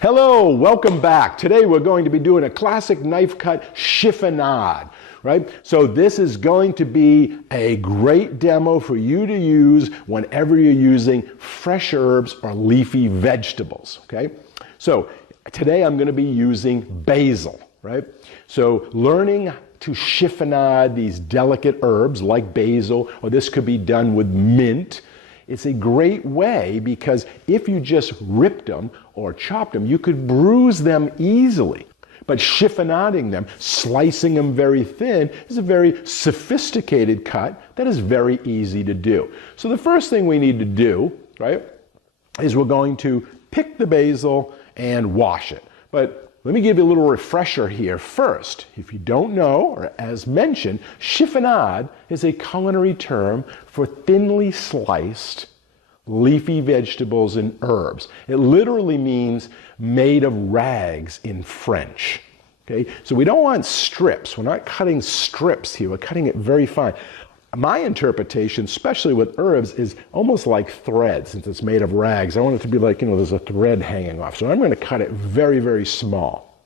Hello, welcome back. Today we're going to be doing a classic knife cut chiffonade, right? So this is going to be a great demo for you to use whenever you're using fresh herbs or leafy vegetables, okay? So today I'm going to be using basil, right? So learning to chiffonade these delicate herbs like basil, or this could be done with mint. It's a great way because if you just ripped them or chopped them, you could bruise them easily. But chiffonading them, slicing them very thin, is a very sophisticated cut that is very easy to do. So the first thing we need to do, right, is we're going to pick the basil and wash it. But let me give you a little refresher here first. If you don't know, or as mentioned, chiffonade is a culinary term for thinly sliced leafy vegetables and herbs. It literally means made of rags in French. Okay? So we don't want strips. We're not cutting strips here. We're cutting it very fine. My interpretation, especially with herbs, is almost like thread, since it's made of rags. I want it to be like, there's a thread hanging off. So I'm going to cut it very, very small.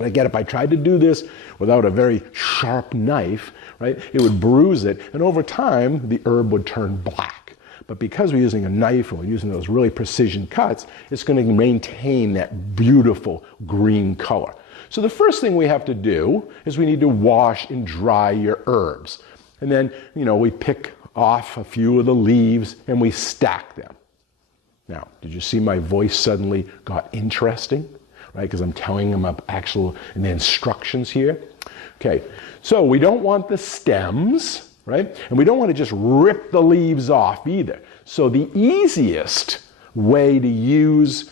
And again, if I tried to do this without a very sharp knife, right, it would bruise it, and over time, the herb would turn black. But because we're using a knife and we're using those really precision cuts, it's going to maintain that beautiful green color. So the first thing we have to do is we need to wash and dry your herbs. And then, we pick off a few of the leaves and we stack them. Now, did you see my voice suddenly got interesting? Right, because I'm telling them up in the instructions here. Okay, so we don't want the stems, right? And we don't want to just rip the leaves off either. So the easiest way to use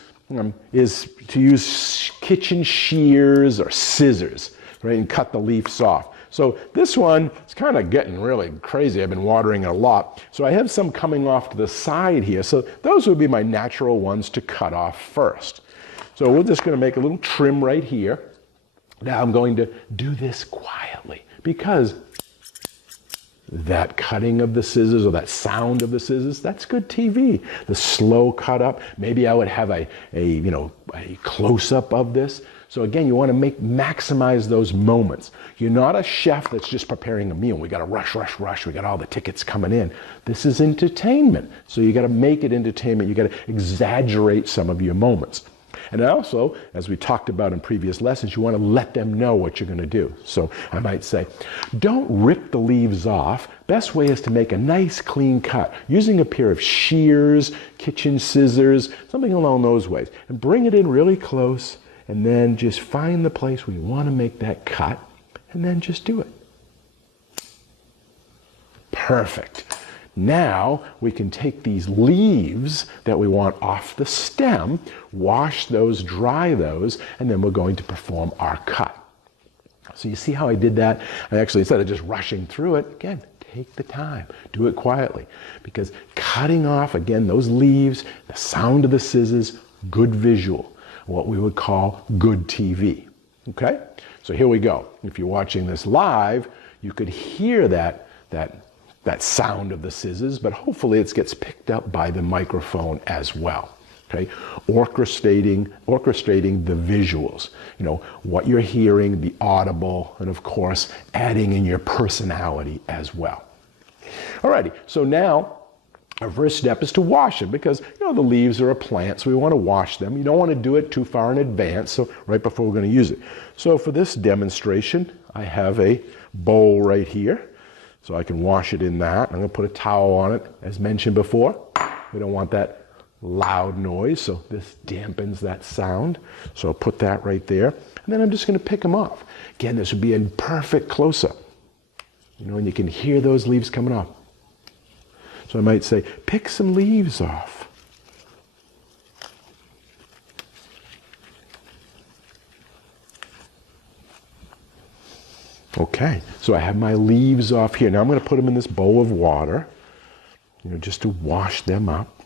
is to use kitchen shears or scissors, right, and cut the leaves off. So this one, it's kind of getting really crazy. I've been watering it a lot. So I have some coming off to the side here. So those would be my natural ones to cut off first. So we're just going to make a little trim right here. Now I'm going to do this quietly because that cutting of the scissors or that sound of the scissors, that's good TV. The slow cut up, maybe I would have a close-up of this. So again, you want to maximize those moments. You're not a chef that's just preparing a meal. We got to rush, rush, rush. We got all the tickets coming in. This is entertainment. So you got to make it entertainment. You got to exaggerate some of your moments. And also, as we talked about in previous lessons, you want to let them know what you're going to do. So I might say, don't rip the leaves off. Best way is to make a nice clean cut using a pair of shears, kitchen scissors, something along those ways. And bring it in really close, and then just find the place where you want to make that cut, and then just do it. Perfect. Now we can take these leaves that we want off the stem, wash those, dry those, and then we're going to perform our cut. So you see how I did that? I actually, instead of just rushing through it, again, take the time, do it quietly. Because cutting off, again, those leaves, the sound of the scissors, good visual, what we would call good TV. Okay? So here we go. If you're watching this live, you could hear that sound of the scissors, but hopefully it gets picked up by the microphone as well. Okay? Orchestrating the visuals. What you're hearing, the audible, and of course, adding in your personality as well. Alrighty, so now our first step is to wash them because, the leaves are a plant, so we want to wash them. You don't want to do it too far in advance, so right before we're going to use it. So for this demonstration, I have a bowl right here. So I can wash it in that. I'm going to put a towel on it, as mentioned before. We don't want that loud noise, so this dampens that sound. So I'll put that right there. And then I'm just going to pick them off. Again, this would be a perfect close-up. And you can hear those leaves coming off. So I might say, pick some leaves off. Okay, so I have my leaves off here. Now I'm going to put them in this bowl of water, just to wash them up.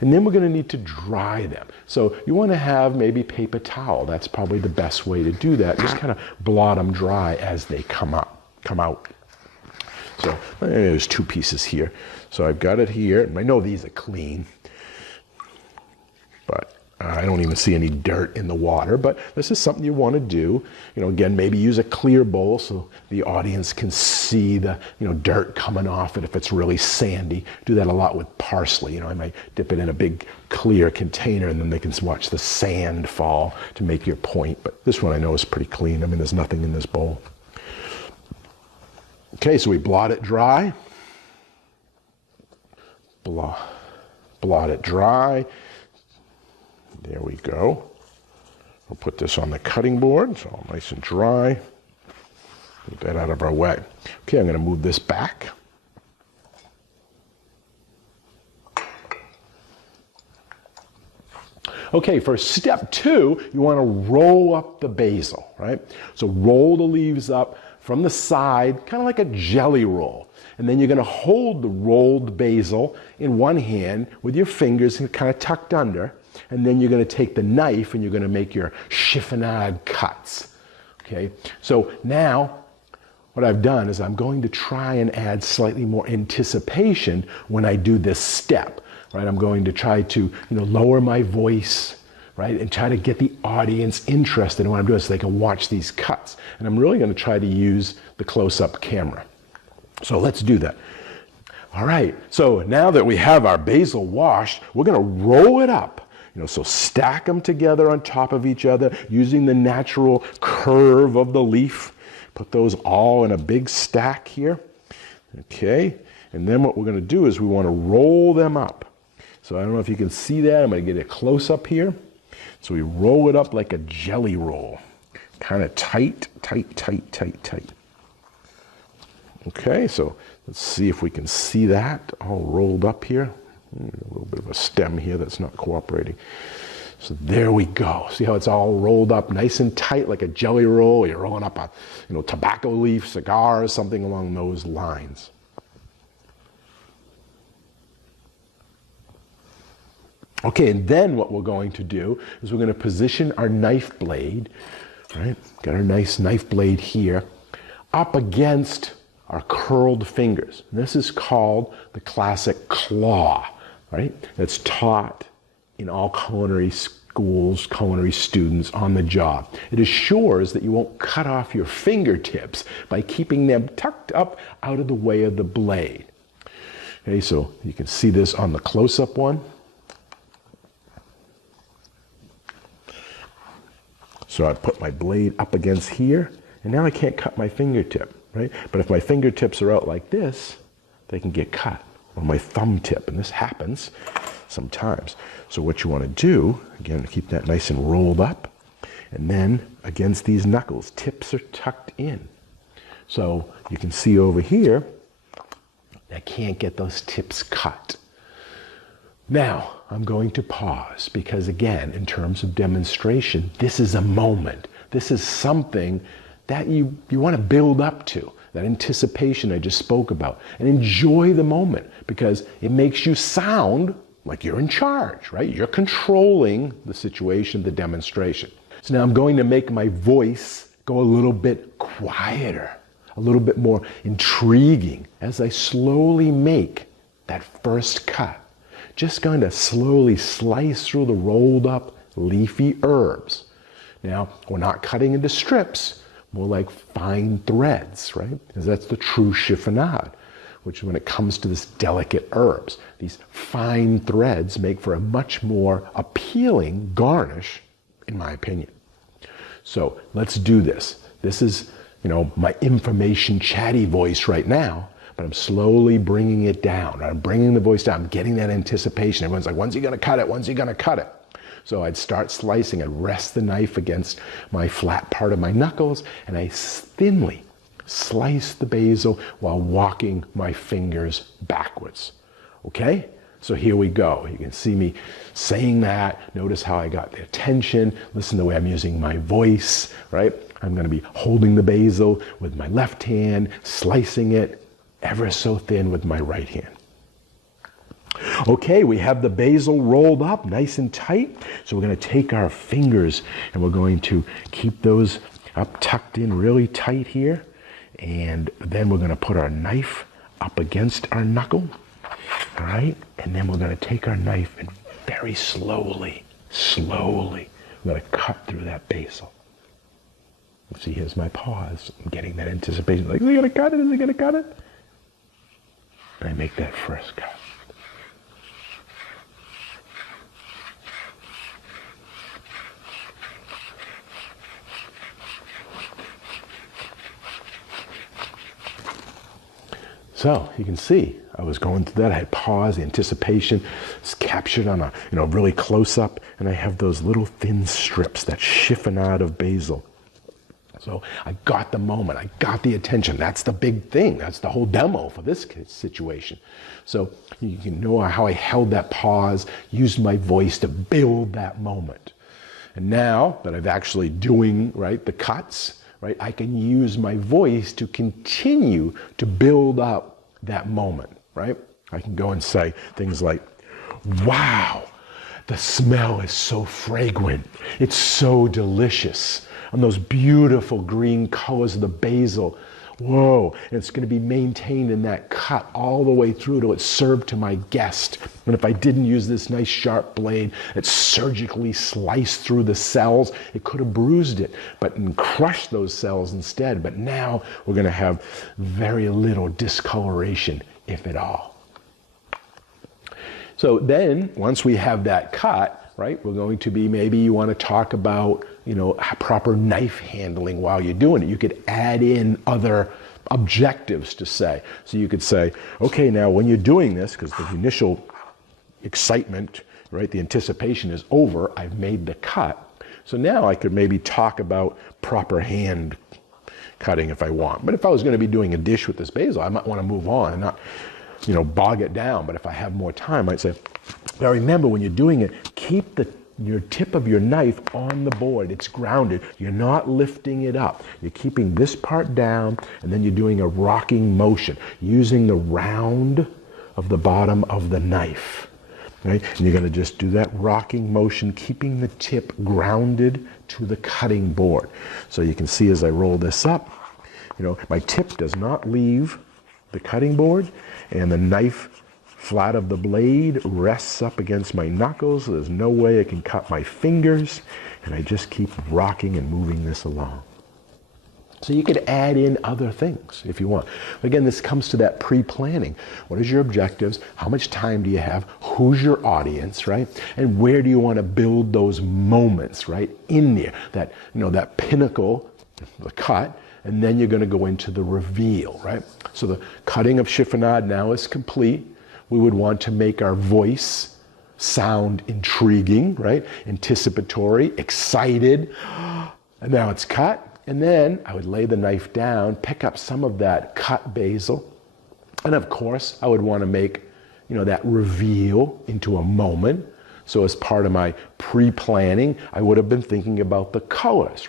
And then we're going to need to dry them. So you want to have maybe paper towel. That's probably the best way to do that. Just kind of blot them dry as they come out. So there's two pieces here. So I've got it here. And I know these are clean, but I don't even see any dirt in the water, but this is something you want to do. Again, maybe use a clear bowl so the audience can see the, dirt coming off it if it's really sandy. Do that a lot with parsley. I might dip it in a big clear container and then they can watch the sand fall to make your point. But this one I know is pretty clean. I mean, there's nothing in this bowl. Okay, so we blot it dry. Blot it dry. There we go. We'll put this on the cutting board. It's all nice and dry. Get that out of our way. Okay, I'm going to move this back. Okay, for step 2, you want to roll up the basil, right? So roll the leaves up from the side, kind of like a jelly roll. And then you're going to hold the rolled basil in one hand with your fingers kind of tucked under. And then you're going to take the knife and you're going to make your chiffonade cuts. Okay, so now what I've done is I'm going to try and add slightly more anticipation when I do this step. Right, I'm going to try to lower my voice, right, and try to get the audience interested in what I'm doing so they can watch these cuts. And I'm really going to try to use the close-up camera. So let's do that. All right, so now that we have our basil washed, we're going to roll it up. So stack them together on top of each other using the natural curve of the leaf. Put those all in a big stack here. Okay, and then what we're going to do is we want to roll them up. So I don't know if you can see that. I'm going to get a close up here. So we roll it up like a jelly roll. Kind of tight, tight, tight, tight, tight. Okay, so let's see if we can see that all rolled up here. A little bit of a stem here that's not cooperating. So there we go. See how it's all rolled up nice and tight like a jelly roll? You're rolling up a tobacco leaf, cigar, something along those lines. Okay, and then what we're going to do is we're going to position our knife blade, right? Got our nice knife blade here, up against our curled fingers. And this is called the classic claw, right? That's taught in all culinary schools, culinary students on the job. It assures that you won't cut off your fingertips by keeping them tucked up out of the way of the blade. Okay, so you can see this on the close-up one. So I put my blade up against here, and now I can't cut my fingertip, right? But if my fingertips are out like this, they can get cut, or my thumb tip, and this happens sometimes. So what you want to do, again, keep that nice and rolled up, and then against these knuckles, tips are tucked in. So you can see over here, I can't get those tips cut. Now, I'm going to pause because, again, in terms of demonstration, this is a moment. This is something that you want to build up to, that anticipation I just spoke about, and enjoy the moment because it makes you sound like you're in charge, right? You're controlling the situation, the demonstration. So now I'm going to make my voice go a little bit quieter, a little bit more intriguing as I slowly make that first cut. Just going to slowly slice through the rolled up leafy herbs. Now, we're not cutting into strips, more like fine threads, right? Because that's the true chiffonade, which when it comes to this delicate herbs, these fine threads make for a much more appealing garnish, in my opinion. So let's do this. This is, my information chatty voice right now, but I'm slowly bringing it down. I'm bringing the voice down. I'm getting that anticipation. Everyone's like, when's he gonna cut it? When's he gonna cut it? So I'd start slicing. I'd rest the knife against my flat part of my knuckles, and I thinly slice the basil while walking my fingers backwards. Okay? So here we go. You can see me saying that. Notice how I got the attention. Listen to the way I'm using my voice, right? I'm gonna be holding the basil with my left hand, slicing it ever so thin with my right hand. Okay, we have the basil rolled up nice and tight. So we're going to take our fingers and we're going to keep those up tucked in really tight here. And then we're going to put our knife up against our knuckle. All right, and then we're going to take our knife and very slowly Slowly, I'm going to cut through that basil. See, here's my pause. I'm getting that anticipation. Like, is he going to cut it? Is he going to cut it? And I make that first cut. So you can see I was going through that. I had pause, the anticipation. It's captured on a really close up, and I have those little thin strips, that chiffonade of basil. So I got the moment, I got the attention. That's the big thing. That's the whole demo for this situation. So you can know how I held that pause, used my voice to build that moment. And now that I've actually doing the cuts, I can use my voice to continue to build up that moment, right? I can go and say things like, wow, the smell is so fragrant. It's so delicious. And those beautiful green colors of the basil. Whoa, and it's going to be maintained in that cut all the way through till it's served to my guest. And if I didn't use this nice sharp blade that surgically sliced through the cells, it could have bruised it, but crushed those cells instead. But now we're going to have very little discoloration, if at all. So then, once we have that cut, we're going to be, maybe you want to talk about, proper knife handling while you're doing it. You could add in other objectives to say. So you could say, okay, now when you're doing this, because the initial excitement, the anticipation is over, I've made the cut. So now I could maybe talk about proper hand cutting if I want. But if I was going to be doing a dish with this basil, I might want to move on and not, bog it down. But if I have more time, I'd say, now remember, when you're doing it, keep your tip of your knife on the board. It's grounded. You're not lifting it up. You're keeping this part down, and then you're doing a rocking motion, using the round of the bottom of the knife. Right? And you're going to just do that rocking motion, keeping the tip grounded to the cutting board. So you can see as I roll this up, my tip does not leave the cutting board, and the knife flat of the blade rests up against my knuckles. So there's no way I can cut my fingers, and I just keep rocking and moving this along. So you could add in other things if you want. Again, this comes to that pre-planning. What is your objectives? How much time do you have? Who's your audience, right? And where do you want to build those moments, in there? That, that pinnacle, the cut, and then you're going to go into the reveal, right? So the cutting of chiffonade now is complete. We would want to make our voice sound intriguing, anticipatory, excited. And now it's cut. And then I would lay the knife down, pick up some of that cut basil. And of course, I would want to make, that reveal into a moment. So as part of my pre-planning, I would have been thinking about the colors,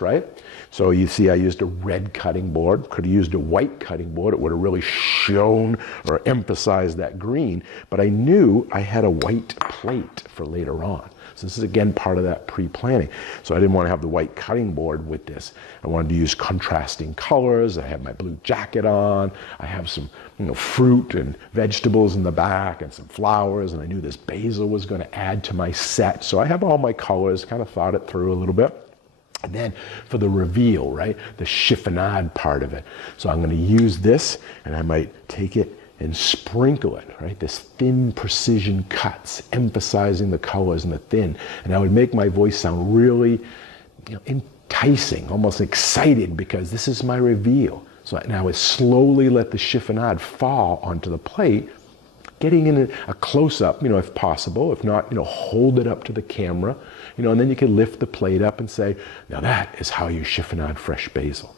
So you see I used a red cutting board. Could have used a white cutting board. It would have really shown or emphasized that green. But I knew I had a white plate for later on. So this is again part of that pre-planning. So I didn't want to have the white cutting board with this. I wanted to use contrasting colors. I have my blue jacket on. I have some fruit and vegetables in the back and some flowers. And I knew this basil was going to add to my set. So I have all my colors, kind of thought it through a little bit. And then for the reveal, the chiffonade part of it. So I'm going to use this, and I might take it and sprinkle it, this thin precision cuts, emphasizing the colors and the thin. And I would make my voice sound really, enticing, almost excited, because this is my reveal. So now I would slowly let the chiffonade fall onto the plate, getting in a close-up, if possible. If not, hold it up to the camera, and then you can lift the plate up and say, now that is how you chiffonade fresh basil.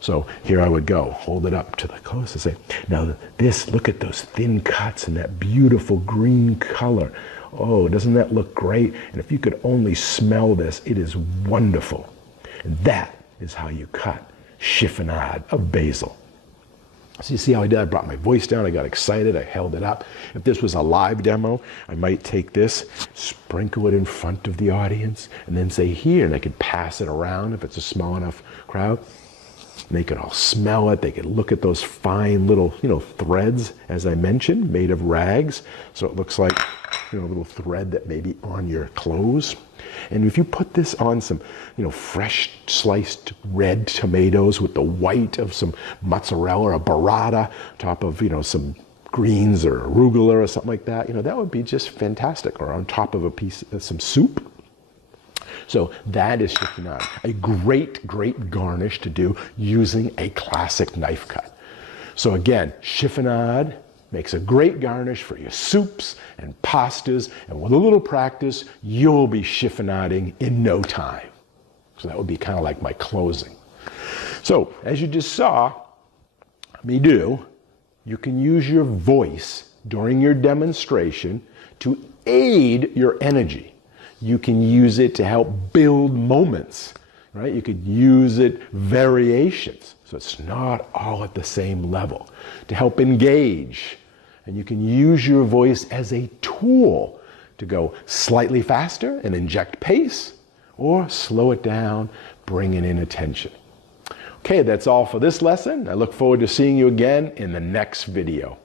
So here I would go, hold it up to the close and say, now this, look at those thin cuts and that beautiful green color. Oh, doesn't that look great? And if you could only smell this, it is wonderful. And that is how you cut chiffonade of basil. So you see how I did? I brought my voice down, I got excited, I held it up. If this was a live demo, I might take this, sprinkle it in front of the audience, and then say here, and I could pass it around if it's a small enough crowd. They could all smell it. They could look at those fine little, threads, as I mentioned, made of rags. So it looks like little thread that may be on your clothes. And if you put this on some, fresh sliced red tomatoes with the white of some mozzarella or burrata, top of, some greens or arugula or something like that, that would be just fantastic. Or on top of a piece of some soup. So that is chiffonade, a great, great garnish to do using a classic knife cut. So again, chiffonade makes a great garnish for your soups and pastas, and with a little practice, you'll be chiffonading in no time. So that would be kind of like my closing. So as you just saw me do, you can use your voice during your demonstration to aid your energy. You can use it to help build moments, right? You could use it variations, so it's not all at the same level, to help engage. And you can use your voice as a tool to go slightly faster and inject pace, or slow it down, bringing in attention. Okay, that's all for this lesson. I look forward to seeing you again in the next video.